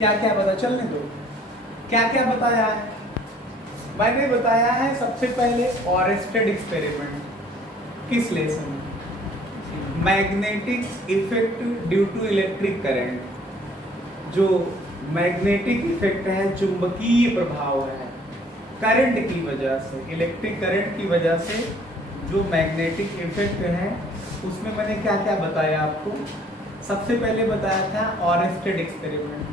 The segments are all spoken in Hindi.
क्या क्या पता चलने दो। क्या क्या बताया है? मैंने बताया है सबसे पहले ऑरेस्टेड एक्सपेरिमेंट। किस लेसन में? Magnetic effect due to electric current. जो मैग्नेटिक इफेक्ट है, चुंबकीय प्रभाव है करंट की वजह से, इलेक्ट्रिक करंट की वजह से जो मैग्नेटिक इफेक्ट है, उसमें मैंने क्या क्या बताया आपको। सबसे पहले बताया था ऑरेस्टेड एक्सपेरिमेंट।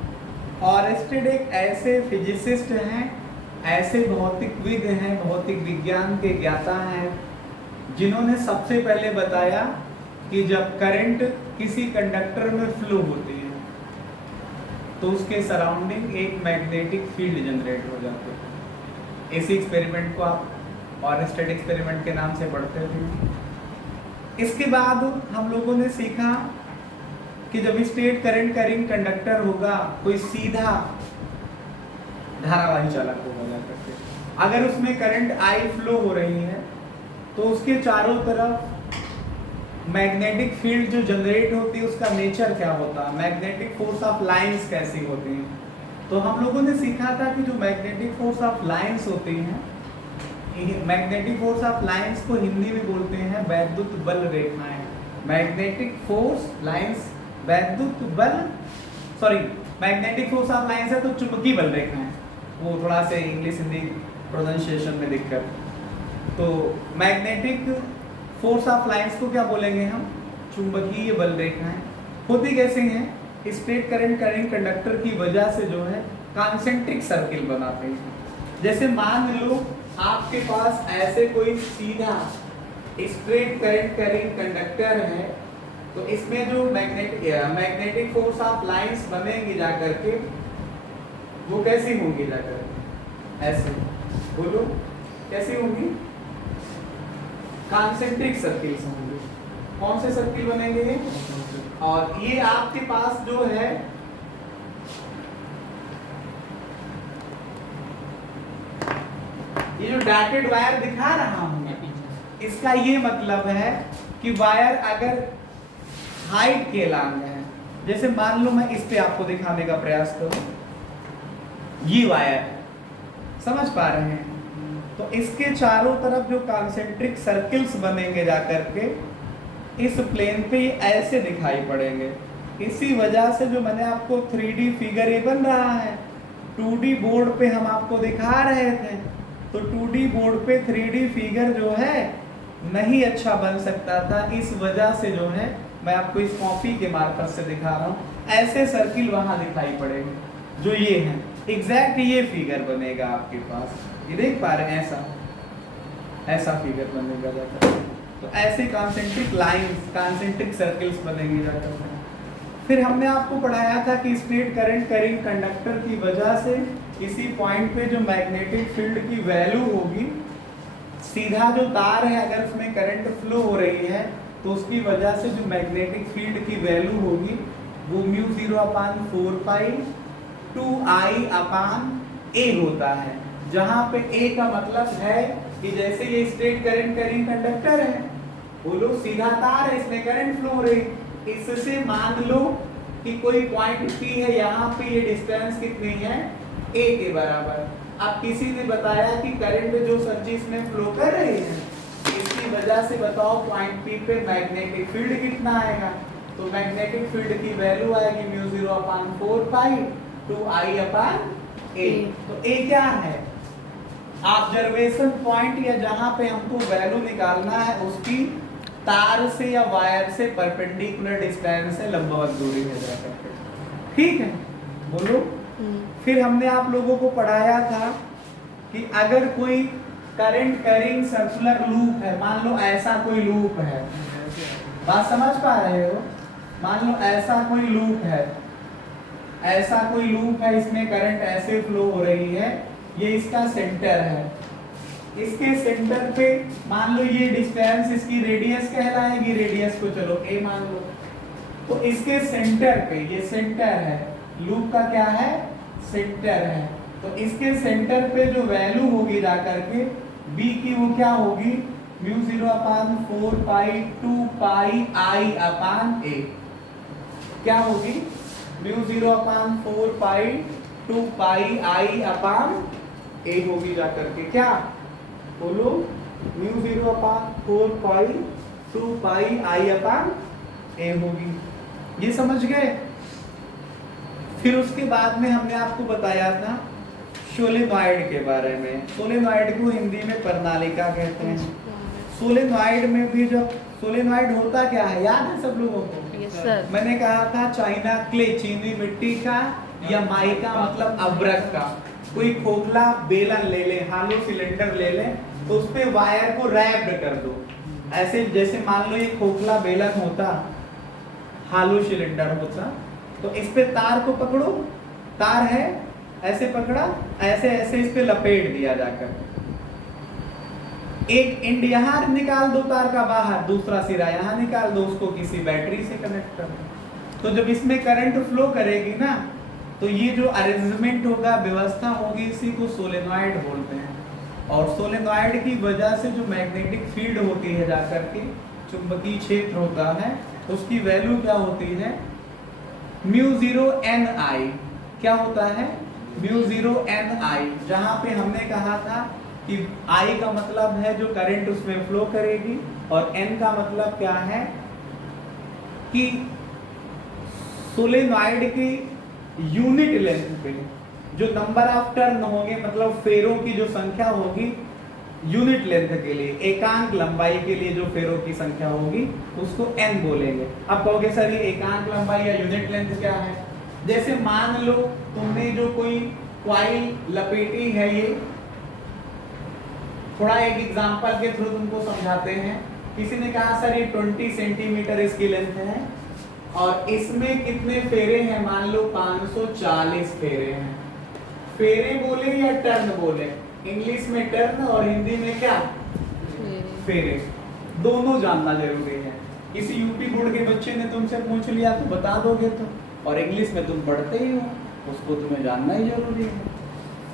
ऑरेस्टेड एक ऐसे फिजिसिस्ट हैं, ऐसे भौतिकविद हैं, भौतिक विज्ञान के ज्ञाता हैं, जिन्होंने सबसे पहले बताया कि जब करंट किसी कंडक्टर में फ्लो होती है तो उसके सराउंडिंग एक मैग्नेटिक फील्ड जनरेट हो जाती है। इसी एक्सपेरिमेंट को आप ऑरेस्टेड एक्सपेरिमेंट के नाम से पढ़ते थे। इसके बाद हम लोगों ने सीखा कि जब स्ट्रेट करंट का रिंग कंडक्टर होगा, कोई सीधा धारावाही चालक होगा जाकर के, अगर उसमें करंट आई फ्लो हो रही है तो उसके चारों तरफ मैग्नेटिक फील्ड जो जनरेट होती है उसका नेचर क्या होता है, मैग्नेटिक फोर्स ऑफ लाइंस कैसी होती हैं। तो हम लोगों ने सीखा था कि जो मैग्नेटिक फोर्स ऑफ लाइंस होती हैं, मैग्नेटिक फोर्स ऑफ लाइंस को हिंदी में बोलते हैं वैद्युत बल रेखाएं। मैग्नेटिक फोर्स लाइंस वैद्युत बल, sorry, magnetic force of lines है तो चुंबकीय बल रेखाएं, वो थोड़ा से इंग्लिश हिंदी प्रोनाउंसिएशन में दिक्कत। तो मैग्नेटिक फोर्स ऑफ लाइंस को क्या बोलेंगे हम? चुंबकीय बल रेखाएं। होती कैसे हैं? स्ट्रेट करंट का रिंग कंडक्टर की वजह से जो है कॉन्सेंट्रिक सर्किल बनाते हैं। जैसे मान लो आपके पास ऐसे कोई सीधा स्ट्रेट करंट का रिंग कंडक्टर है, तो इसमें जो मैग्नेटिक फोर्स ऑफ लाइंस बनेंगी जाकर के, वो कैसी होंगी जाकर के? ऐसे। बोलो कैसी होंगी? कॉन्सेंट्रिक सर्किल्स होंगे। कौन से सर्किल बनेंगे? और ये आपके पास जो है ये जो डॉटेड वायर दिखा रहा हूं, इसका ये मतलब है कि वायर अगर हाइट के लॉन्ग है, जैसे मान लो मैं इस पे आपको दिखाने का प्रयास करूं, ये वायर समझ पा रहे हैं, तो इसके चारों तरफ जो कॉन्सेंट्रिक सर्किल्स बनेंगे जाकर के इस प्लेन पे ऐसे दिखाई पड़ेंगे। इसी वजह से जो मैंने आपको 3D फिगर ये बन रहा है, 2D बोर्ड पे हम आपको दिखा रहे थे, तो 2D बोर्ड पे 3D फिगर जो है नहीं अच्छा बन सकता था, इस वजह से जो है मैं आपको इस कॉपी के मार्फत से दिखा रहा हूँ। ऐसे सर्किल वहां दिखाई पड़ेंगे जो ये हैं, एग्जैक्ट ये फिगर बनेगा आपके पास, ये देख पा रहे हैं? ऐसा फिगर बनेगा जाकर, तो ऐसे कॉन्सेंट्रिक लाइंस, कॉन्सेंट्रिक सर्किल्स बनेंगे जाकर। फिर हमने आपको पढ़ाया था कि स्ट्रेट करंट का रिंग कंडक्टर की वजह से किसी पॉइंट पे जो मैग्नेटिक फील्ड की वैल्यू होगी, सीधा जो तार है अगर उसमें करंट फ्लो हो रही है तो उसकी वजह से जो मैग्नेटिक फील्ड की वैल्यू होगी वो mu 0/4 pi 2I upon A होता है, जहां पे A का मतलब है कि जैसे ये स्ट्रेट करंट का रिंग कंडक्टर है, बोलो सीधा तार है, इसमें करंट फ्लो हो रही, इससे मान लो कि कोई पॉइंट P है, यहाँ पे ये डिस्टेंस कितनी है? A के बराबर। अब किसी ने बताया कि करंट जो सब्जी इसमें फ्लो कर रही है, इसकी वजह से बताओ पॉइंट P पे मैग्नेटिक फील्ड कितना आएगा? तो मैग्नेटिक फील्ड की वैल्यू आएगी mu 0/4 pi 2I upon A। तो A क्या है? ऑब्जर्वेशन पॉइंट, या जहां पे हमको वैल्यू निकालना है उसकी तार से या वायर से परपेंडिकुलर डिस्टेंस से लंबवत दूरी है जाकर। ठीक है, बोलो। फिर हमने आप लोगों को पढ़ाया था कि अगर कोई करंट करिंग सर्कुलर लूप है, मान लो ऐसा कोई लूप है, बात समझ पा रहे हो? मान लो ऐसा कोई लूप है, ऐसा कोई लूप है, इसमें करंट ऐसे फ्लो हो रही है, ये इसका सेंटर है, इसके सेंटर पे मान लो ये डिस्टेंस इसकी रेडियस कहलाएगी, रेडियस को चलो a मान लो, तो इसके सेंटर पे, ये सेंटर है, लूप का क्या है? सेंटर है, तो इसके सेंटर पे जो वैल्यू होगी जाकर के b की, वो क्या होगी? Mu 0/4 pi 2 pi I upon A। क्या होगी? म्यू 0 अपान 4 पाई 2 पाई आई अपान ए होगी जाकर के, क्या बोलो, म्यू 0 अपान 4 पाई 2 पाई आई अपान ए होगी। ये समझ गए। फिर उसके बाद में हमने आपको बताया था सोलेनॉइड के बारे में। सोलेनॉइड को हिंदी में प्रणालिका कहते हैं। सोलेनॉइड में भी जब सोलेनॉइड होता क्या है, याद है सब लोगों को? Yes sir. मैंने कहा था चाइना क्ले, चीनी मिट्टी का या माइका मतलब अब्रक का कोई खोखला बेलन ले ले, हालो सिलेंडर ले ले, तो उस पे वायर को रैप्ड कर दो। ऐसे जैसे मान लो ये खोखला बेलन होता, हालो सिलेंडर होता, तो इस पे तार को पकड़ो, तार है ऐसे पकड़ा, ऐसे ऐसे इस पे लपेट दिया जाकर, एक एंड यहाँ निकाल दो तार का बाहर, दूसरा सिरा यहाँ निकाल दो, उसको किसी बैटरी से कनेक्ट कर दो। तो जब इसमें करंट फ्लो करेगी ना, तो ये जो अरेंजमेंट होगा, व्यवस्था होगी, इसी को सोलेनॉइड बोलते हैं। और सोलेनॉइड की वजह से जो मैग्नेटिक फील्ड होती है जाकर के, चुंबकीय क्षेत्र होता है, उसकी वैल्यू क्या होती है, म्यू 0 एन आई। क्या होता है, म्यू 0 एन आई, जहां पे हमने कहा था कि I का मतलब है जो करंट उसमें फ्लो करेगी, और N का मतलब क्या है कि सोलेनॉइड की यूनिट लेंथ पे जो नंबर ऑफ टर्न होंगे, मतलब फेरों की जो संख्या होगी यूनिट लेंथ के लिए, एकांक लंबाई के लिए जो फेरों की संख्या होगी उसको N बोलेंगे। अब कहोगे सर ये एकांक लंबाई या यूनिट लेंथ क्या है? जैसे मान लो तुमने जो कोई कॉइल लपेटी है, ये थोड़ा एक एग्जांपल के थ्रू तुमको समझाते हैं। किसी ने कहा सर ये 20 सेंटीमीटर इसकी लेंथ है और इसमें कितने फेरे हैं, मान लो 540 फेरे हैं। फेरे बोले या टर्न बोले? इंग्लिश में टर्न और हिंदी में क्या, फेरे। दोनों जानना जरूरी है। किसी यूपी बोर्ड के बच्चे ने तुमसे पूछ लिया तो बता दोगे तो, और इंग्लिश में तुम पढ़ते ही हो, उसको तुम्हें जानना ही जरूरी है।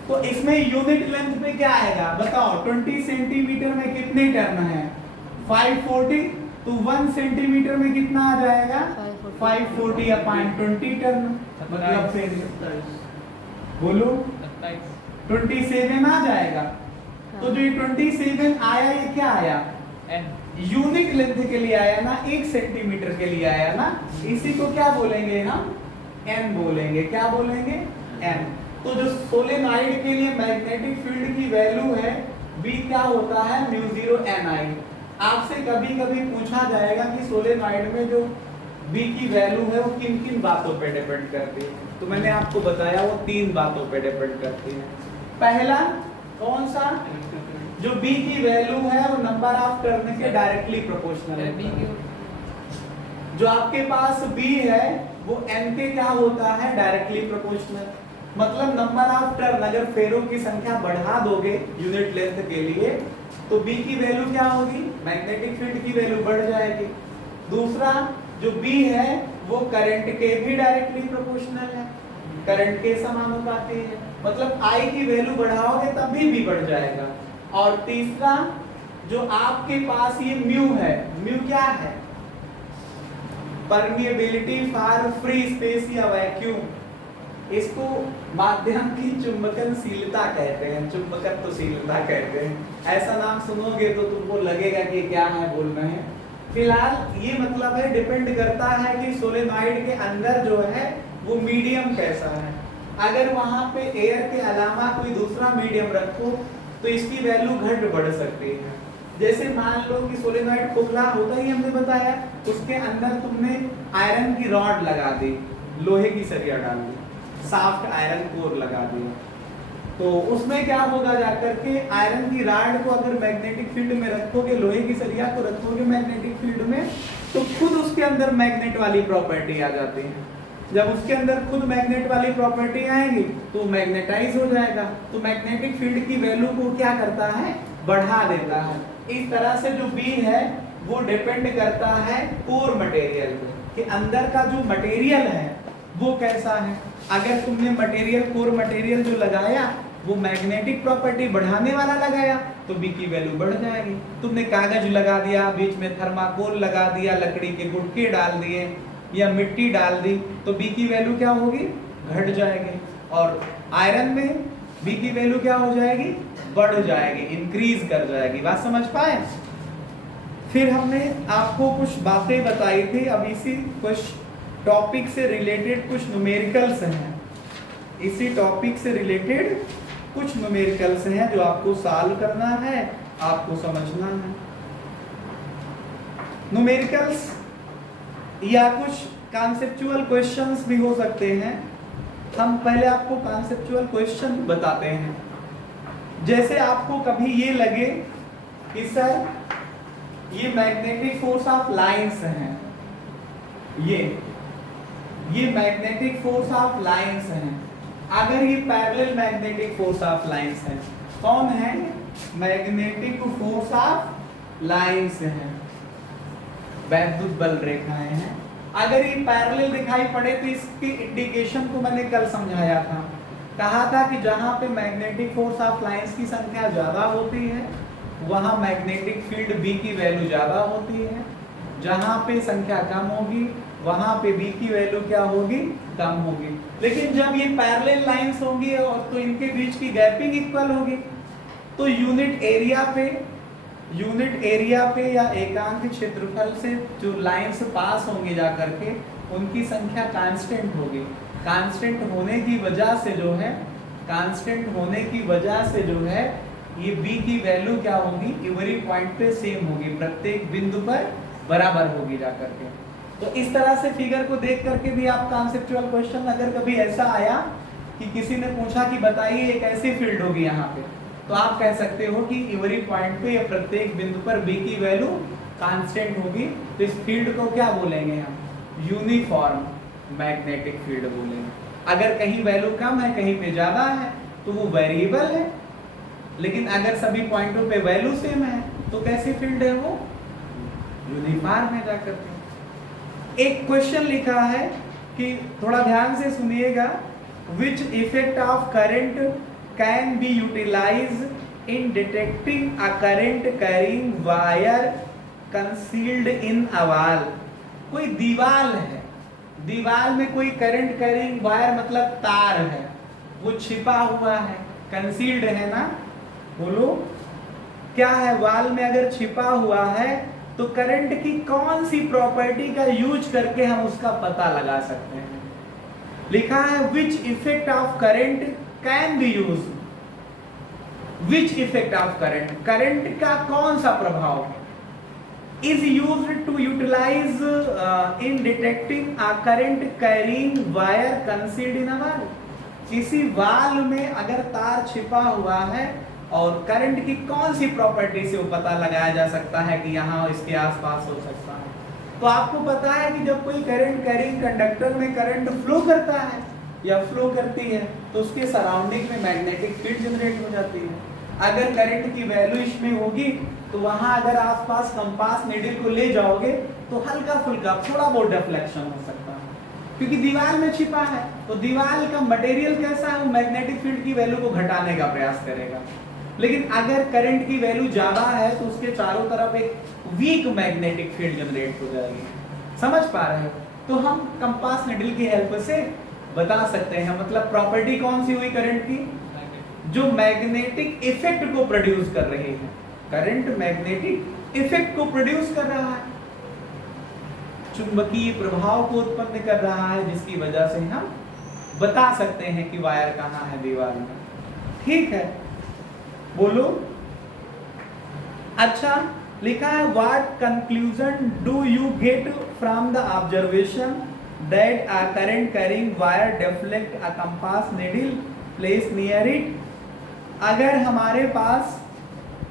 तो इसमें यूनिट लेंथ पे क्या आएगा बताओ, 20 सेंटीमीटर में कितने टर्न है, 540, तो 1 सेंटीमीटर में कितना आ जाएगा, 540 अपॉन 20 टर्न, मतलब फेरे। बोलो 27 आ जाएगा। तो जो ये 27 आया, ये क्या आया, यूनिट लेंथ के लिए आया ना, 1 सेंटीमीटर के लिए आया ना, इसी को क्या बोलेंगे हम, एन बोलेंगे। क्या बोलेंगे, एन। तो जो सोलेनॉइड के लिए मैग्नेटिक फील्ड की वैल्यू है V क्या होता है, म्यू 0 Ni। आपसे कभी कभी पूछा जाएगा कि सोलेनॉइड में जो V की वैल्यू है वो किन किन बातों पे डिपेंड करती है, तो मैंने आपको बताया वो 3 बातों पे डिपेंड करती है। पहला कौन सा, जो B की वैल्यू है वो नंबर ऑफ टर्न के डायरेक्टली प्रोपोर्शनल है। जो आपके पास B है वो N के क्या होता है, डायरेक्टली प्रोपोर्शनल। मतलब नंबर ऑफ टर्न, अगर फेरों की संख्या बढ़ा दोगे यूनिट लेंथ के लिए, तो B की वैल्यू क्या होगी, मैग्नेटिक फील्ड की वैल्यू बढ़ जाएगी। दूसरा जो B है वो करंट के भी डायरेक्टली प्रोपोर्शनल है, करंट के समानुपाती है, मतलब I की वैल्यू बढ़ाओगे तब भी B बढ़ जाएगा। और तीसरा जो आपके पास ये म्यू है, म्यू क्या है, परमिएबिलिटी फॉर फ्री स्पेस या वैक्यूम, इसको माध्यम की चुंबकनशीलता कहते हैं, चुंबकत्वशीलता कहते हैं। ऐसा नाम सुनोगे तो तुमको लगेगा कि क्या है बोल रहे हैं। फिलहाल ये मतलब है, डिपेंड करता है कि सोलेनॉइड के अंदर जो है वो मीडियम कैसा है। अगर वहां पे एयर के अलावा कोई दूसरा मीडियम रखो तो इसकी वैल्यू घट बढ़ सकती है। जैसे मान लो कि सोलेनॉइड खोखला होता ही हमने बताया, उसके अंदर तुमने आयरन की रॉड लगा दी, लोहे की सरिया डाल दी, सॉफ्ट आयरन कोर लगा दिया, तो उसमें क्या होगा जाकर के, आयरन की रॉड को अगर मैग्नेटिक फील्ड में रखोगे, लोहे की सरिया को रखोगे मैग्नेटिक फील्ड में, तो खुद उसके अंदर मैग्नेट वाली प्रॉपर्टी आ जाती है। जब उसके अंदर खुद मैग्नेट वाली प्रॉपर्टी आएगी तो मैग्नेटाइज हो जाएगा, तो मैग्नेटिक फील्ड की वैल्यू को क्या करता है, बढ़ा देता है। इस तरह से जो B है वो डिपेंड करता है कोर मटेरियल पे, कि अंदर का जो मटेरियल है वो कैसा है। अगर तुमने मटेरियल, कोर मटेरियल जो लगाया वो मैग्नेटिक प्रॉपर्टी बढ़ाने वाला लगाया तो B की वैल्यू बढ़ जाएगी। तुमने कागज लगा दिया, बीच में थर्माकोल लगा दिया, लकड़ी के गुटके डाल दिए, या मिट्टी डाल दी तो बी की वैल्यू क्या होगी, घट जाएगी। और आयरन में बी की वैल्यू क्या हो जाएगी, बढ़ जाएगी, इंक्रीज कर जाएगी। बात समझ पाए। फिर हमने आपको कुछ बातें बताई थी, अब इसी कुछ टॉपिक से रिलेटेड कुछ न्यूमेरिकल्स हैं, इसी टॉपिक से रिलेटेड कुछ न्यूमेरिकल्स हैं जो आपको सॉल्व करना है, आपको समझना है। न्यूमेरिकल्स या कुछ कॉन्सेप्चुअल क्वेश्चंस भी हो सकते हैं। हम पहले आपको कॉन्सेप्चुअल क्वेश्चन बताते हैं। जैसे आपको कभी ये लगे कि सर ये मैग्नेटिक फोर्स ऑफ लाइंस हैं, ये मैग्नेटिक फोर्स ऑफ लाइंस हैं। अगर ये parallel magnetic force of lines है, कौन है, मैग्नेटिक फोर्स ऑफ लाइंस है, वैद्युत बल रेखाएं हैं। अगर ये पैरेलल दिखाई पड़े तो इसकी इंडिकेशन को मैंने कल समझाया था, कहा था कि जहां पे मैग्नेटिक फोर्स ऑफ लाइंस की संख्या ज्यादा होती है वहां मैग्नेटिक फील्ड बी की वैल्यू ज्यादा होती है, जहां पे संख्या कम होगी वहां पे बी की वैल्यू क्या होगी, कम होगी। लेकिन जब ये पैरेलल लाइंस होंगी और तो इनके बीच की गैपिंग इक्वल होगी, तो यूनिट एरिया पे या एकांक क्षेत्रफल से जो लाइंस पास होंगे जा करके उनकी संख्या कांस्टेंट होगी। कांस्टेंट होने की वजह से जो है ये b की वैल्यू क्या होगी, एवरी पॉइंट पे सेम होगी, प्रत्येक बिंदु पर बराबर होगी जा करके। तो इस तरह से फिगर को देख करके भी आप कॉन्सेप्चुअल क्वेश्चन, अगर कभी ऐसा आया कि किसी ने पूछा कि बताइए एक ऐसी फील्ड होगी यहाँ पे, तो आप कह सकते हो कि एवरी पॉइंट पे या प्रत्येक बिंदु पर b की वैल्यू कांस्टेंट होगी। तो इस फील्ड को क्या बोलेंगे हम, यूनिफॉर्म मैग्नेटिक फील्ड बोलेंगे। अगर कहीं वैल्यू कम है कहीं पे ज्यादा है तो वो वेरिएबल है, लेकिन अगर सभी पॉइंटों पे वैल्यू सेम है तो कैसी फील्ड है, वो यूनिफॉर्म है जाकर के। एक क्वेश्चन लिखा है कि थोड़ा ध्यान से सुनिएगा, which effect of current can be utilised in detecting a current carrying wire concealed a wall. कोई दीवार है, दीवार में कोई करंट कैरिंग वायर मतलब तार है, वो छिपा हुआ है, कंसील्ड है ना, बोलो क्या है, वॉल में अगर छिपा हुआ है तो करंट की कौन सी प्रॉपर्टी का यूज करके हम उसका पता लगा सकते हैं। लिखा है which effect of current can be use, which effect of current, current का कौन सा प्रभाव is used to utilise in detecting a current carrying wire concealed in a wall. किसी वॉल में अगर तार छिपा हुआ है और करंट की कौन सी प्रॉपर्टी से वो पता लगाया जा सकता है कि यहाँ इसके आसपास हो सकता है। तो आपको पता है कि जब कोई करंट कैरिंग कंडक्टर में करंट फ्लो करता है या फ्लो करती है तो उसके सराउंडिंग में मैग्नेटिक फील्ड जनरेट हो जाती है। अगर करंट की वैल्यू इसमें होगी तो वहां अगर आसपास कंपास नीडल को ले जाओगे तो हल्का फुल्का थोड़ा बहुत डिफ्लेक्शन हो सकता है, क्योंकि दीवार में छिपा है। तो दीवार का मटेरियल कैसा है, वो मैग्नेटिक फील्ड की वैल्यू को घटाने का प्रयास करेगा। लेकिन अगर करंट की वैल्यू ज्यादा है तो उसके चारों तरफ एक वीक मैग्नेटिक फील्ड जनरेट हो जाएगी। समझ पा रहे हो। तो हम कंपास नीडल की हेल्प से बता सकते हैं, मतलब प्रॉपर्टी कौन सी हुई करंट की, जो मैग्नेटिक इफेक्ट को प्रोड्यूस कर रही है। करंट मैग्नेटिक इफेक्ट को प्रोड्यूस कर रहा है, चुंबकीय प्रभाव को उत्पन्न कर रहा है, जिसकी वजह से हम बता सकते हैं कि वायर कहाँ है दीवार में। ठीक है, बोलो। अच्छा, लिखा है what conclusion do you get from the observation that a current carrying wire deflect a compass needle place near it. अगर हमारे पास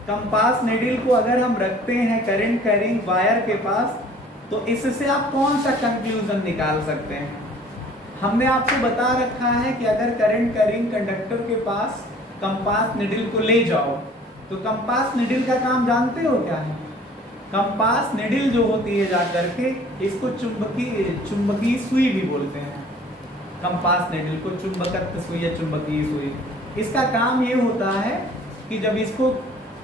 कंपास नीडल को अगर हम रखते हैं करंट कैरिंग वायर के पास, तो इससे आप कौन सा कंक्लूजन निकाल सकते हैं। हमने आपको बता रखा है कि अगर करंट कैरिंग कंडक्टर के पास कंपास नीडल को ले जाओ तो कंपास नीडल का काम जानते हो क्या है। कंपास नीडल जो होती है जाकर के, इसको चुंबकीय सुई भी बोलते हैं। कंपास नीडल को चुंबकत्व सुई या चुंबकीय सुई, इसका काम ये होता है कि जब इसको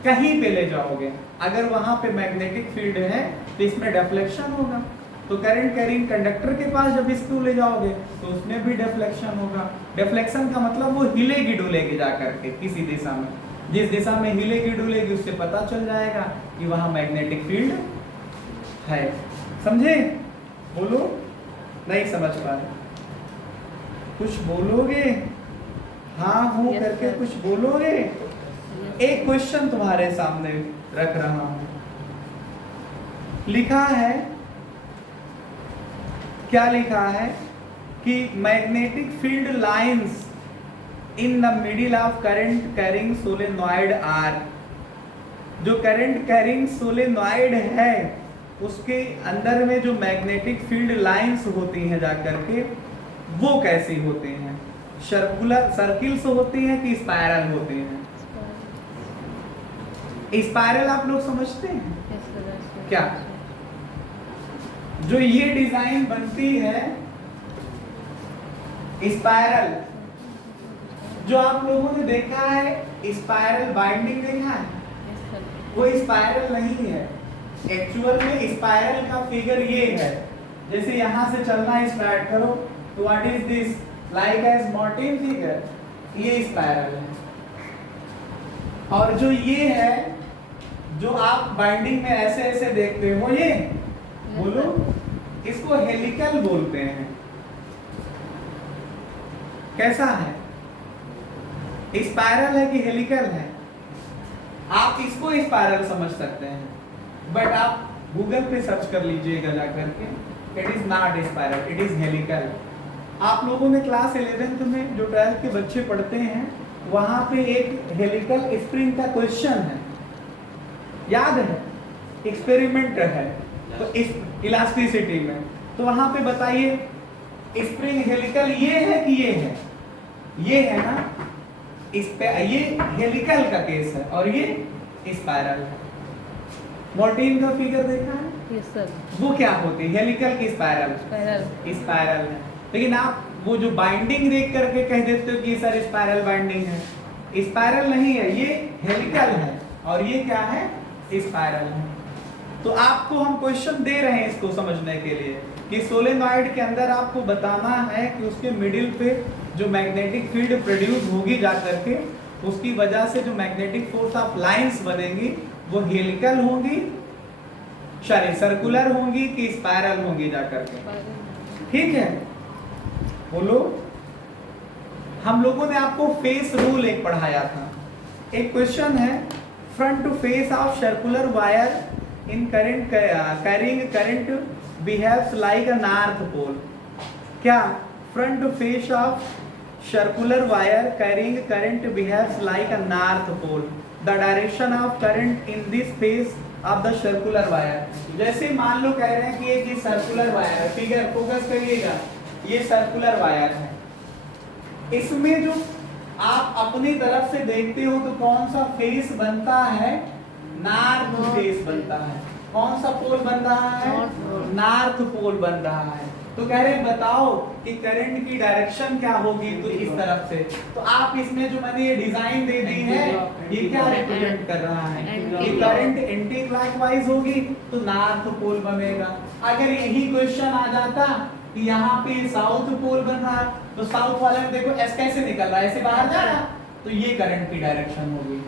कहीं पे ले जाओगे, अगर वहां पे मैग्नेटिक फील्ड है तो इसमें डिफ्लेक्शन होगा, तो करंट कैरिंग कंडक्टर के पास जब इसको ले जाओगे तो उसमें भी डिफ्लेक्शन होगा। डिफ्लेक्शन का मतलब वो हिलेगी डुलेगी जा करके किसी दिशा में, जिस दिशा में हिलेगी डुलेगी उससे पता चल जाएगा कि वहां मैग्नेटिक फील्ड है। समझे? बोलो, नहीं समझ पा रहे? कुछ बोलोगे? हाँ हूँ करके कुछ बोलोगे? एक क्वेश्चन तुम्हारे सामने रख रहा हूं, लिखा है, क्या लिखा है कि magnetic field lines in the middle of current carrying solenoid are. जो करंट कैरिंग सोलेनॉइड है उसके अंदर में जो मैग्नेटिक फील्ड लाइंस होती हैं जाकर के वो कैसी होती हैं? सर्कुलर सर्किल्स होती हैं कि स्पाइरल होती हैं? स्पाइरल आप लोग समझते हैं क्या? जो ये डिजाइन बनती है स्पाइरल, जो आप लोगों ने देखा है स्पाइरल बाइंडिंग देखा है, वो स्पाइरल नहीं है। एक्चुअल में स्पाइरल का फिगर ये है, जैसे यहां से चलना स्टार्ट करो तो what is this, like as Martin figure, ये स्पाइरल है। और जो ये है जो आप बाइंडिंग में ऐसे ऐसे देखते हो ये, बोलो, इसको हेलिकल बोलते हैं। कैसा है? स्पाइरल है कि हेलिकल है? आप इसको स्पाइरल समझ सकते हैं, बट आप गूगल पे सर्च कर लीजिएगा जाकर के, it is not spiral, it is helical. आप लोगों ने क्लास 11th में जो 12th के बच्चे पढ़ते हैं वहां पे एक हेलिकल स्प्रिंग का क्वेश्चन है, याद है? एक्सपेरिमेंट है तो इस इलास्टिसिटी में, तो वहां पे बताइए स्प्रिंग हेलिकल ये है कि ये है? ये है ना, इस पे ये हेलिकल का केस है और ये स्पाइरल है। मॉर्टिन का फिगर देखा है? Yes sir. वो क्या होती है, हेलिकल की स्पाइरल? स्पाइरल है। लेकिन आप वो जो बाइंडिंग देख करके कह देते हो कि सर स्पाइरल बाइंडिंग है, स्पाइरल नहीं है, ये हेलिकल है और ये क्या है, स्पाइरल है। तो आपको हम क्वेश्चन दे रहे हैं इसको समझने के लिए कि सोलेनॉइड के अंदर आपको बताना है कि उसके मिडिल पे जो मैग्नेटिक फील्ड प्रोड्यूस होगी जा करके, उसकी वजह से जो मैग्नेटिक फोर्स ऑफ लाइंस बनेंगी वो हेलिकल होंगी, सॉरी सर्कुलर होंगी कि स्पाइरल होंगी जा करके। ठीक है, बोलो। हम लोगों ने आपको फेस रूल एक पढ़ाया था। एक क्वेश्चन है, front to face of circular wire in current carrying current behaves like a north pole. क्या? Front to face of circular wire carrying current behaves like a north pole. The direction of current in this face of the circular wire. जैसे मान लो कह रहे हैं कि एक सर्कुलर वायर है, फिगर फोकस करिएगा, ये सर्कुलर वायर है, इसमें जो आप अपनी तरफ से देखते हो तो कौन सा फेस बनता है, नॉर्थ फेस बनता है। कौन सा पोल बन रहा है, नॉर्थ पोल बन रहा है। तो कह रहे हैं बताओ कि करंट की डायरेक्शन क्या होगी, तो इस तरफ से। तो आप इसमें जो मैंने ये डिजाइन दे दी है ये क्या रिप्रेजेंट कर रहा है कि करंट एंटी क्लॉकवाइज होगी तो नॉर्थ पोल बनेगा। अगर यही क्वेश्चन आ जाता कि यहाँ पे साउथ पोल बन रहा है तो साउथ वाले में देखो एस कैसे निकल रहा है, ऐसे बाहर जा रहा है, तो ये करंट की डायरेक्शन होगी।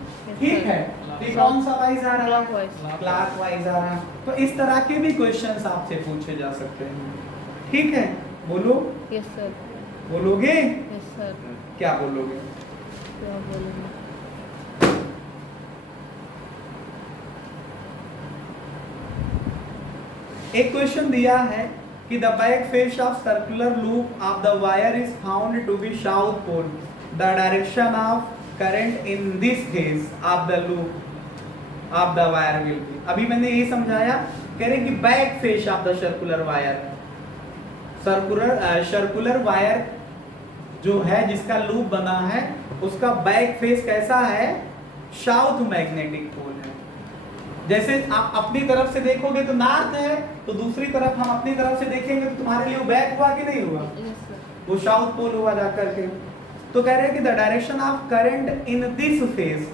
ठीक है, तो कौन सा वाइज आ रहा है, क्लॉकवाइज आ रहा है। तो इस तरह के भी क्वेश्चंस आपसे पूछे जा सकते हैं। ठीक है, बोलो। Yes sir. बोलोगे? Yes sir. क्या बोलोगे? क्या बोलेंगे? एक क्वेश्चन दिया है कि the back face of circular loop of the wire is found to be south pole. The direction of current in this face of the loop of the wire will be. अभी मैंने ये समझाया, कह रहे कि back face of the circular wire, circular wire जो है जिसका लूप बना है उसका बैक फेस कैसा है, साउथ मैग्नेटिक पोल है। जैसे आप अपनी तरफ से देखोगे तो नॉर्थ है, तो दूसरी तरफ हम अपनी तरफ से देखेंगे तो तुम्हारे लिए वो बैक हुआ कि नहीं हुआ, वो साउथ पोल हुआ जाकर के। तो कह रहे हैं कि the direction of current in this face,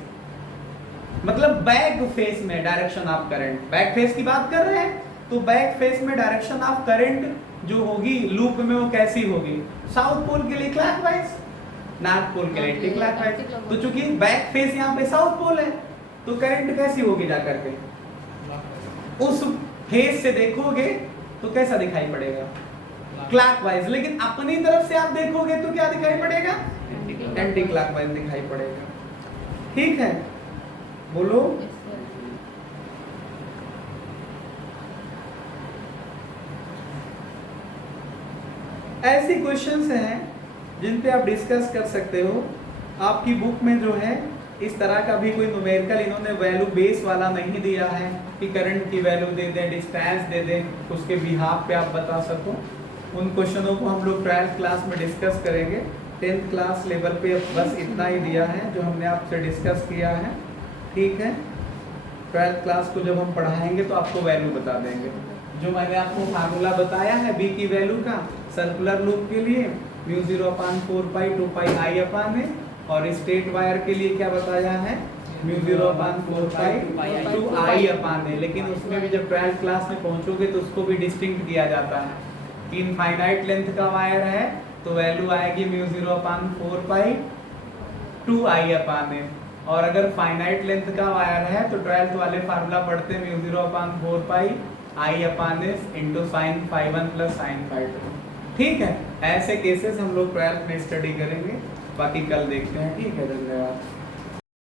मतलब बैक फेस में direction of current, back face की बात कर रहे हैं तो बैक फेस में डायरेक्शन ऑफ करंट जो होगी लूप में वो कैसी होगी? साउथ पोल के लिए क्लॉकवाइज, नॉर्थ पोल के लिए एंटी क्लॉकवाइज। तो चूंकि बैक फेस यहाँ पे साउथ पोल है तो करंट कैसी होगी जाकर के? उस फेस से देखोगे तो कैसा दिखाई पड़ेगा? क्लॉकवाइज। लेकिन अपनी तरफ से आप देखोगे तो क्या दिखाई पड़ेगा? एंटी क्लॉकवाइज दिखाई पड़ेगा। ठीक है, बोलो। Yes sir. ऐसी क्वेश्चंस हैं जिन पे आप डिस्कस कर सकते हो। आपकी बुक में जो है इस तरह का भी कोई न्यूमेरिकल इन्होंने वैल्यू बेस वाला नहीं दिया है कि करंट की वैल्यू दे दें, डिस्टेंस दे दें, उसके बिहाफ पे आप बता सको। उन क्वेश्चनों को हम लोग 12th क्लास में डिस्कस करेंगे। 10th क्लास लेवल पे बस इतना ही दिया है जो हमने आपसे डिस्कस किया है। ठीक है, 12th क्लास को जब हम पढ़ाएंगे तो आपको वैल्यू बता देंगे। जो मैंने आपको फार्मूला बताया है बी की वैल्यू का सर्कुलर लूप के लिए μ0/4 2 I अपान है, और स्ट्रेट वायर के लिए क्या बताया है? μ0/4 2 I अपान है। लेकिन उसमें भी जब 12th क्लास में पहुंचोगे तो उसको भी डिस्टिंक्ट किया जाता है कि इनफाइनाइट लेंथ का वायर है तो वैल्यू आएगी μ0/4 2 I अपान है, और अगर फाइनाइट लेंथ का वायर है तो 12th वाले फार्मूला पढ़ते हैं μ0/4 I upon into sine φ1 plus sine φ2। ठीक है, ऐसे केसेस हम लोग 12th में स्टडी करेंगे, बाकी कल देखते हैं। ठीक है, धन्यवाद।